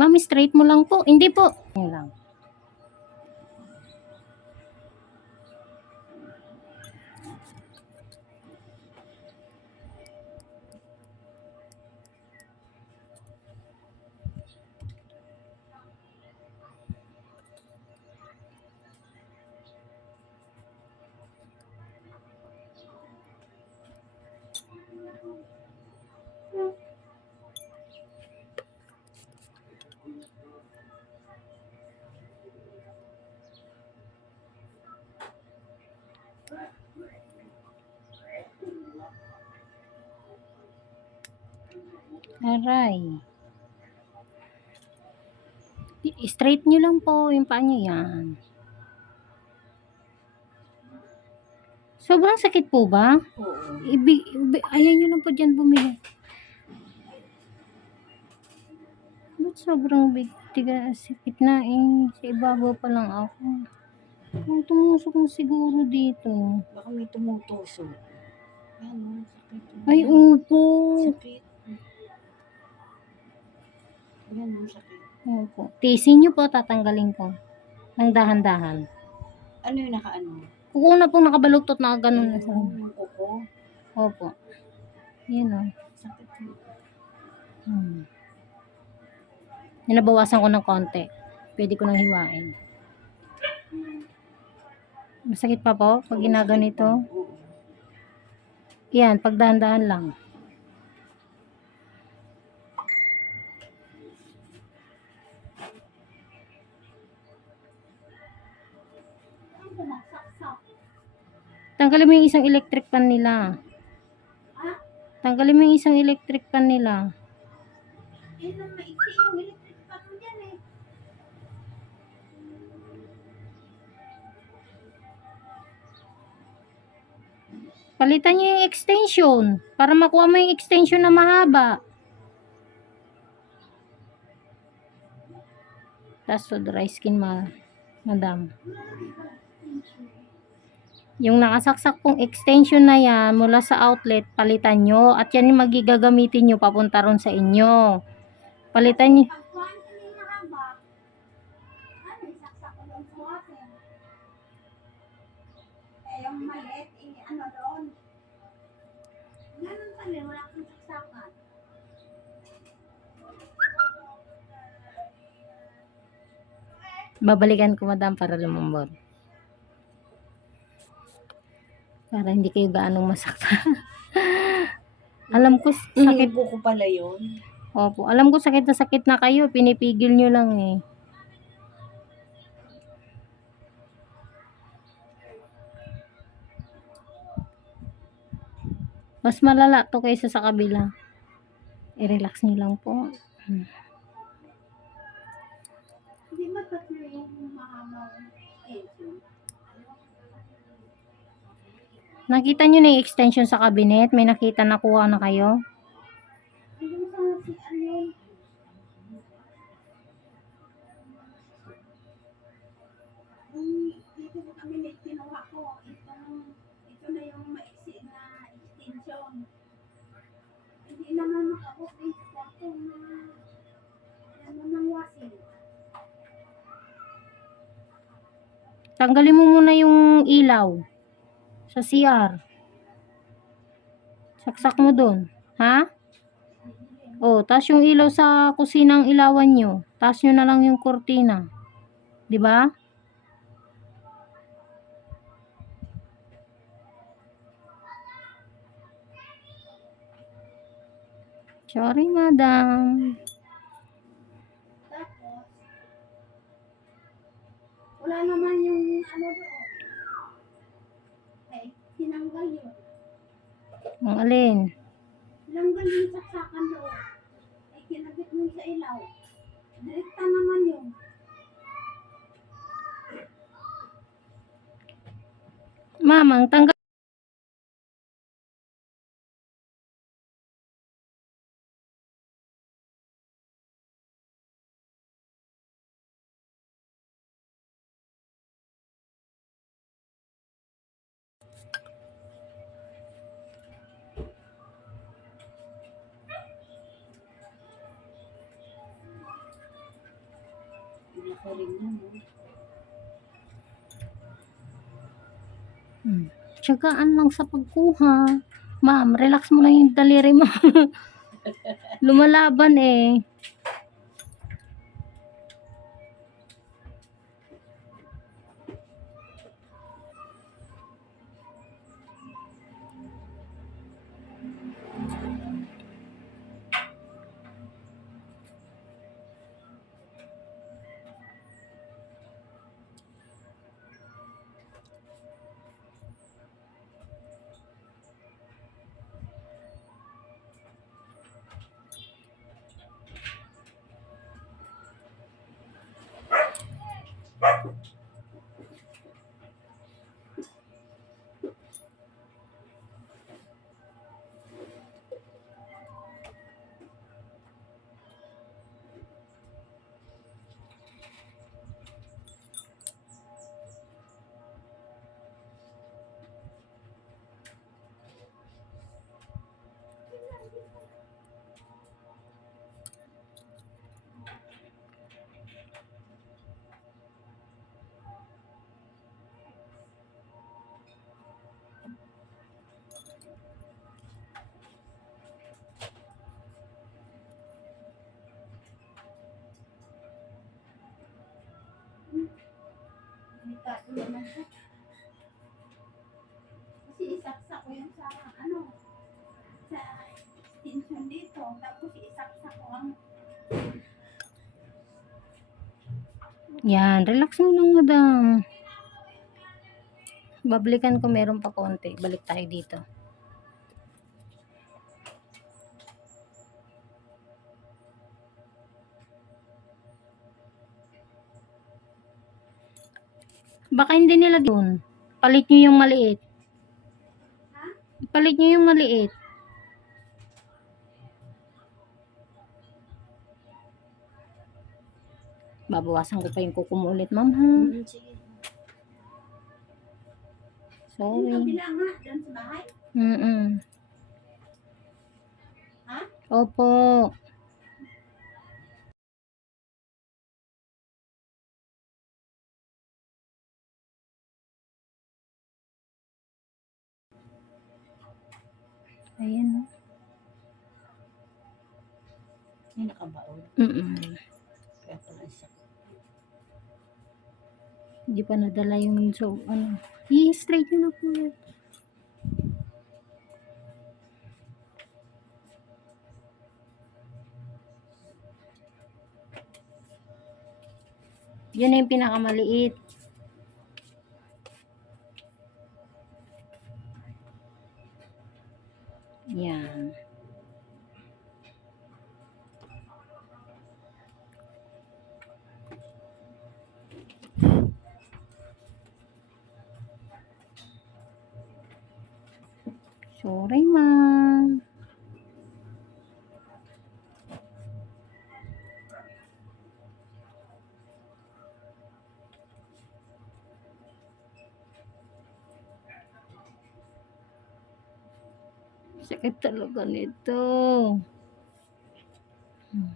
Ma'am, straight mo lang po. Hindi po. Aray. Straight nyo lang po yung paa nyo yan. Sobrang sakit po ba? Oo. Ibi, ibi, ayan nyo lang po dyan bumili. Ba't sobrang big, tiga, sakit na eh. Sa ibabaw pa lang ako. Ang tumusok na siguro dito. Baka may tumutusok. Yan, oh, sakit. Ay, upo. Sakit. Yan, oh, sakit. Opo. Tisin nyo po, tatanggalin ko. Nang dahan-dahan. Ano yung nakaano? Kuko na pong nakabaluktot na ganun na sa Yung kuko. Opo. Yan o. Sakit. yun. Hmm. Ninabawasan ko ng konti. Pwede ko nang hiwain. Masakit pa po pag ginaganito. Yan, pag dahan-dahan lang. Tanggalin mo yung isang electric pan nila. Tanggalin mo yung isang electric pan nila. Palitan nyo yung extension para makuha mo yung extension na mahaba. Tapos to dry skin ma madam. Yung nakasaksak pong extension na yan mula sa outlet, palitan nyo. At yan yung magigagamitin nyo papunta ron sa inyo. Palitan nyo. yung maliit, ano doon. Ganun pala, wala kang saksakan. Babalikan ko madam para lumambot. Para hindi kayo gaanong masaktan. alam ko sakit. Sakit ko pala yun. Opo. Alam ko sakit na sakit na kayo. Pinipigil nyo lang eh. Mas malala to kaysa sa kabila. I-relax nyo lang po. Hmm. Hindi matatlo yung mahamang Nakita nyo na yung extension sa cabinet? May nakita na kuha na kayo? Tanggalin mo muna yung ilaw sa CR. Saksak mo dun. Ha? Oh, tas yung ilaw sa kusinang ilawan nyo. Tas nyo na lang yung kortina. ba? Sorry, madam. Ko rin oh. Hmm. Tiyagaan lang sa pagkuha. Ma'am, relax mo lang yung daliri mo. Lumalaban eh. Delikado naman siya. Kasi isaksak ko yung sa, ano, sa extension dito. Tapos isaksak ko ang Yan, relax mo lang, madam. Babalikan ko meron pa konti. Balik tayo dito. Baka hindi nila dun. Palit nyo yung maliit. Palit nyo yung maliit. Babawasan ko pa yung kukumulit, ma'am, ha? Yung Sorry. doon. Mm-mm. Ha? Opo. Ayan. oh. May nakabaon. Mm-mm. Kaya pala isa. Hindi pa nadala yung so, ano. I-straight nyo na po yan. Yun na yung pinakamaliit. Yan. Sakit talaga nito. Hmm.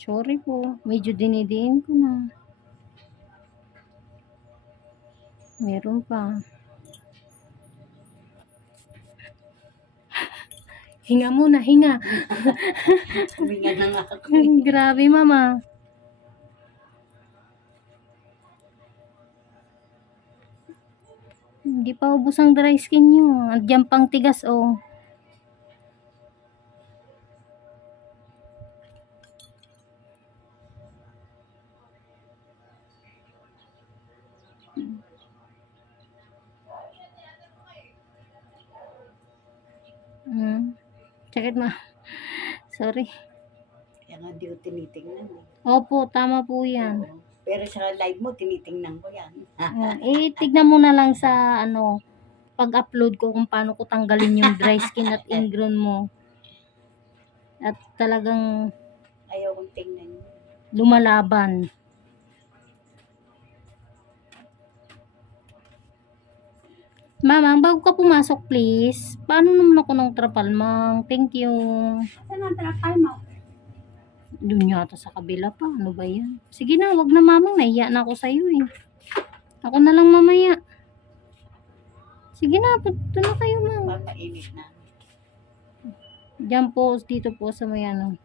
Sorry po. Medyo dinidiin ko na. Meron pa. Hinga muna, hinga. Huminga na nga ako. Grabe, mama. Hindi pa ubos ang dry skin nyo. Andiyan pang tigas, oh. Hmm. Sakit ma. Sorry. Kaya nga di ko tinitingnan. eh. Opo, tama po yan. Oo. Pero sa live mo, tinitingnan ko yan. Ayan. Eh, tignan mo na lang sa, ano, pag-upload ko kung paano ko tanggalin yung dry skin at ingrown mo. At talagang Ayaw kong tingnan yun. lumalaban. Mamang, bago ka pumasok, please. Paano naman ako ng trapal, mang? Thank you. Saan ang trapal mo? Doon yata sa kabila pa. Ano ba yan? Sige na, wag na mamang. Nahiya na ako sa'yo eh. Ako na lang mamaya. Sige na, punta na kayo, mang. Papainit na. Diyan po, dito po sa may ano.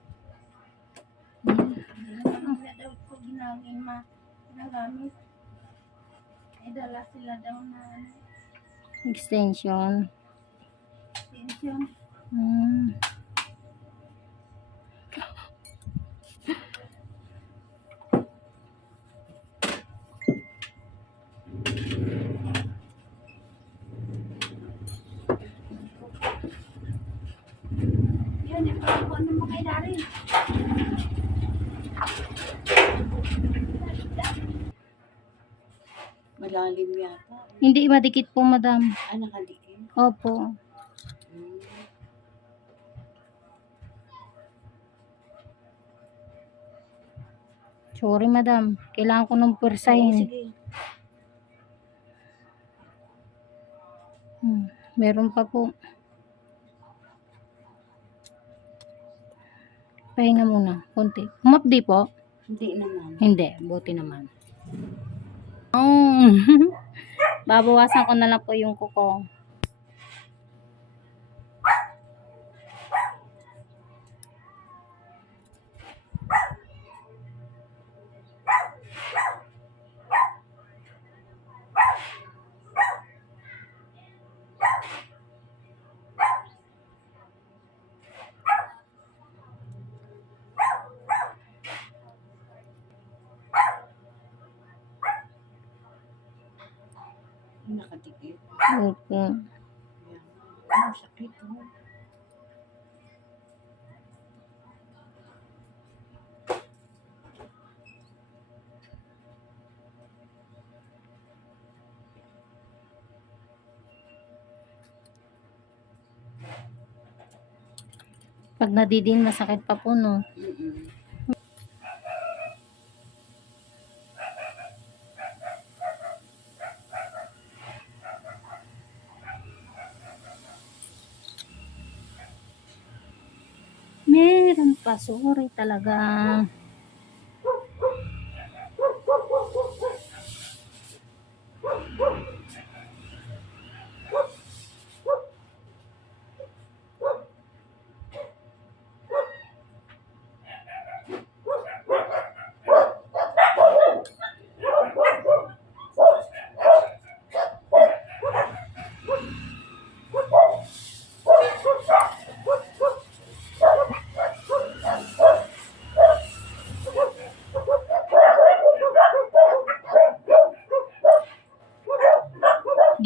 Ginagin ma ginagamit. Ay dala sila daw na ano, Extension. extension. Hmm. Yun, yung pagkakuan ng mga ilarin. Malalim yata. Hindi madikit po, madam. Ah, nakalikin. Opo. Hmm. Sorry, madam. Kailangan ko ng Oo, pursahin. sige. Hmm. Meron pa po. Pahinga muna. Konti. Umapdi po? Hindi naman. Hindi. Buti naman. Oh. Babawasan ko na lang po yung kuko. Pag nadidin, masakit pa po, no? Meron pa. Sorry talaga.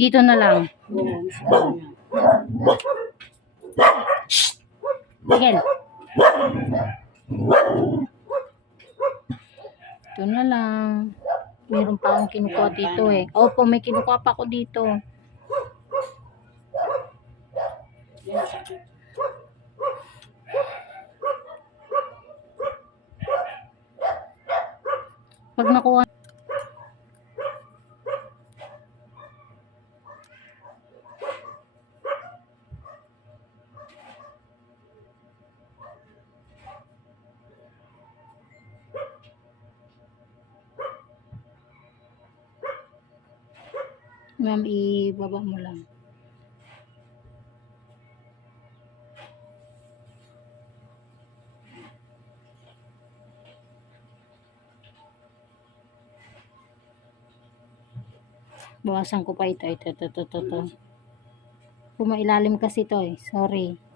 Dito na lang. Miguel. Ito na lang. Meron pa akong kinukuha dito eh. Opo, may kinukuha pa ako dito. Pag nakuha, ma'am, ibaba mo lang. Bawasan ko pa ito. Ito, ito, ito, ito. Pumailalim kasi ito eh. Sorry.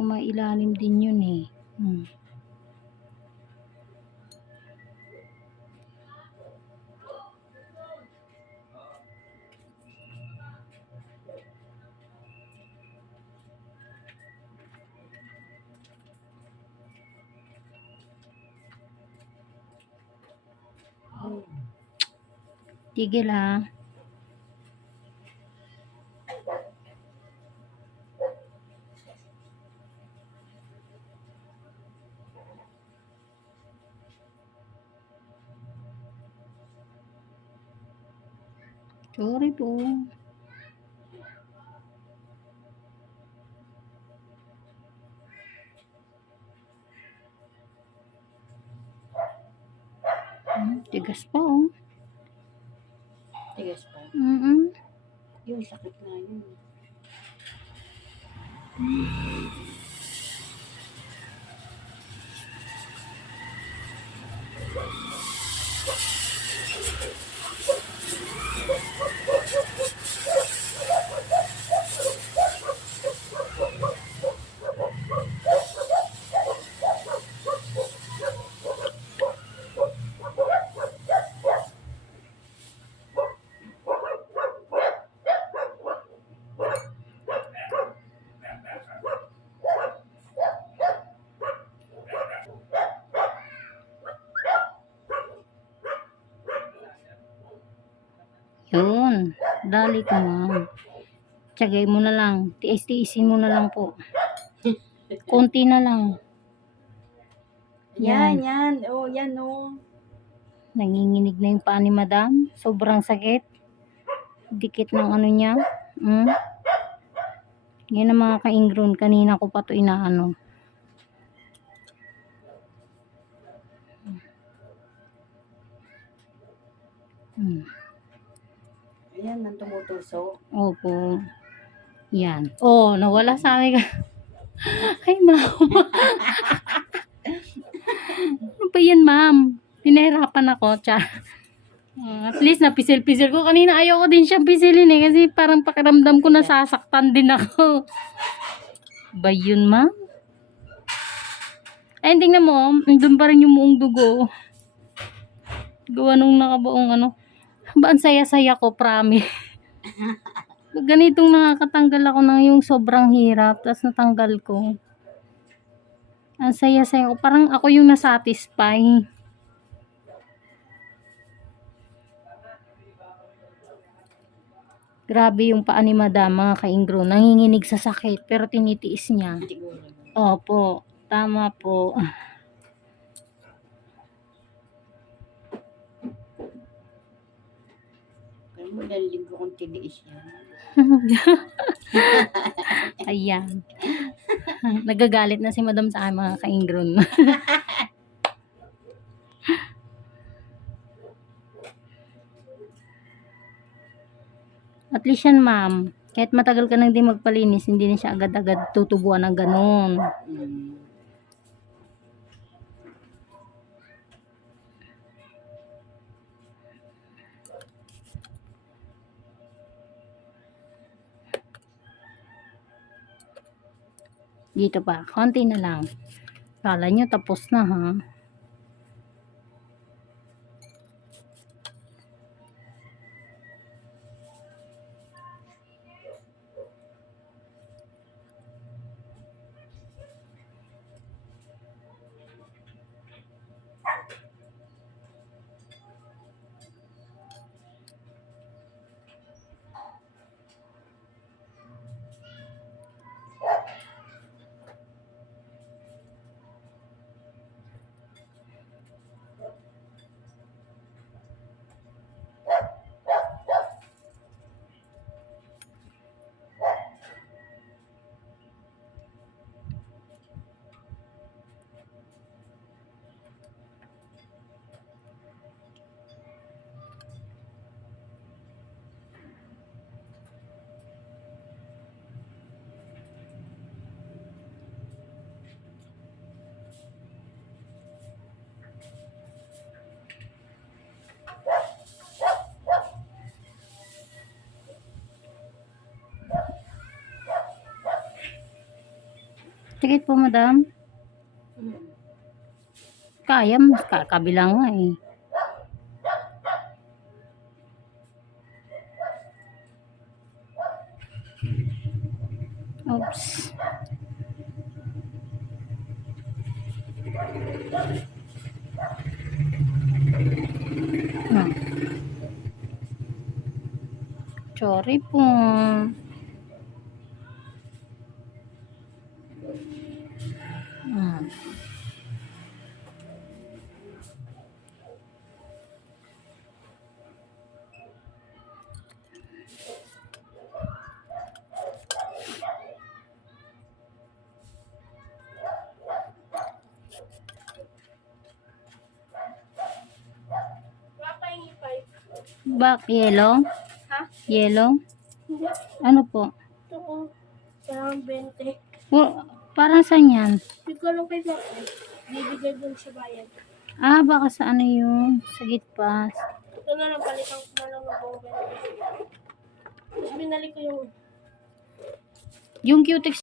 Pumailalim din yun eh. Hmm. Tigil ah. Po. Hmm, Tigas pa oh. Tigas pa. Mm-mm. Yung sakit na yun. Yun. Dali ko ma'am. Tsagay mo na lang. Tiis-tiisin mo na lang po. Konti na lang. Yan, yan. Oh, yan, oh. Nanginginig na yung paa ni madam. Sobrang sakit. Dikit ng ano niya. Mm. Yan ang mga kaingron. Kanina ko pa to inaano. Mm. Ayan, nang tumutusok. Opo. Yan. Oh, nawala sa amin. Ay, ma'am. ano ba yan, ma'am? Pinahirapan ako, cha. Ah, at least napisil-pisil ko. Kanina ayoko din siyang pisilin eh. Kasi parang pakiramdam ko nasasaktan din ako. Ba yun, ma'am? Ay, tingnan mo. Doon pa rin yung muong dugo. Gawa nung nakabuong ano. Ba, ang saya-saya ko, promise. Ganitong nakakatanggal ako ng yung sobrang hirap, tapos natanggal ko. Ang saya-saya ko. Parang ako yung nasatisfy. Grabe yung paa ni madam, mga kaingro. Nanginginig sa sakit, pero tinitiis niya. Opo, tama po. mo nalilig ko kung tiniis yan. Ayan. Nagagalit na si madam sa akin, mga kaingron. At least yan, ma'am. Kahit matagal ka nang di magpalinis, hindi na siya agad-agad tutubuan ng ganun. Mm. Dito pa, konti na lang. Kala nyo tapos na ha. Tikit po, madam. Kaya, mas kakabila nga eh. Oops. Ah. Sorry po. Back yellow? Ha? Yellow? Hindi. Ano po? Ito ko. Parang 20. Wa- parang saan yan? Hindi ko lang kay Papa. Bibigay dun sa bayan. Ah, baka sa ano yung sa gitpas. Ito na lang, palitan ko na lang ng buong 20. Tapos binalik ko yung Yung cutex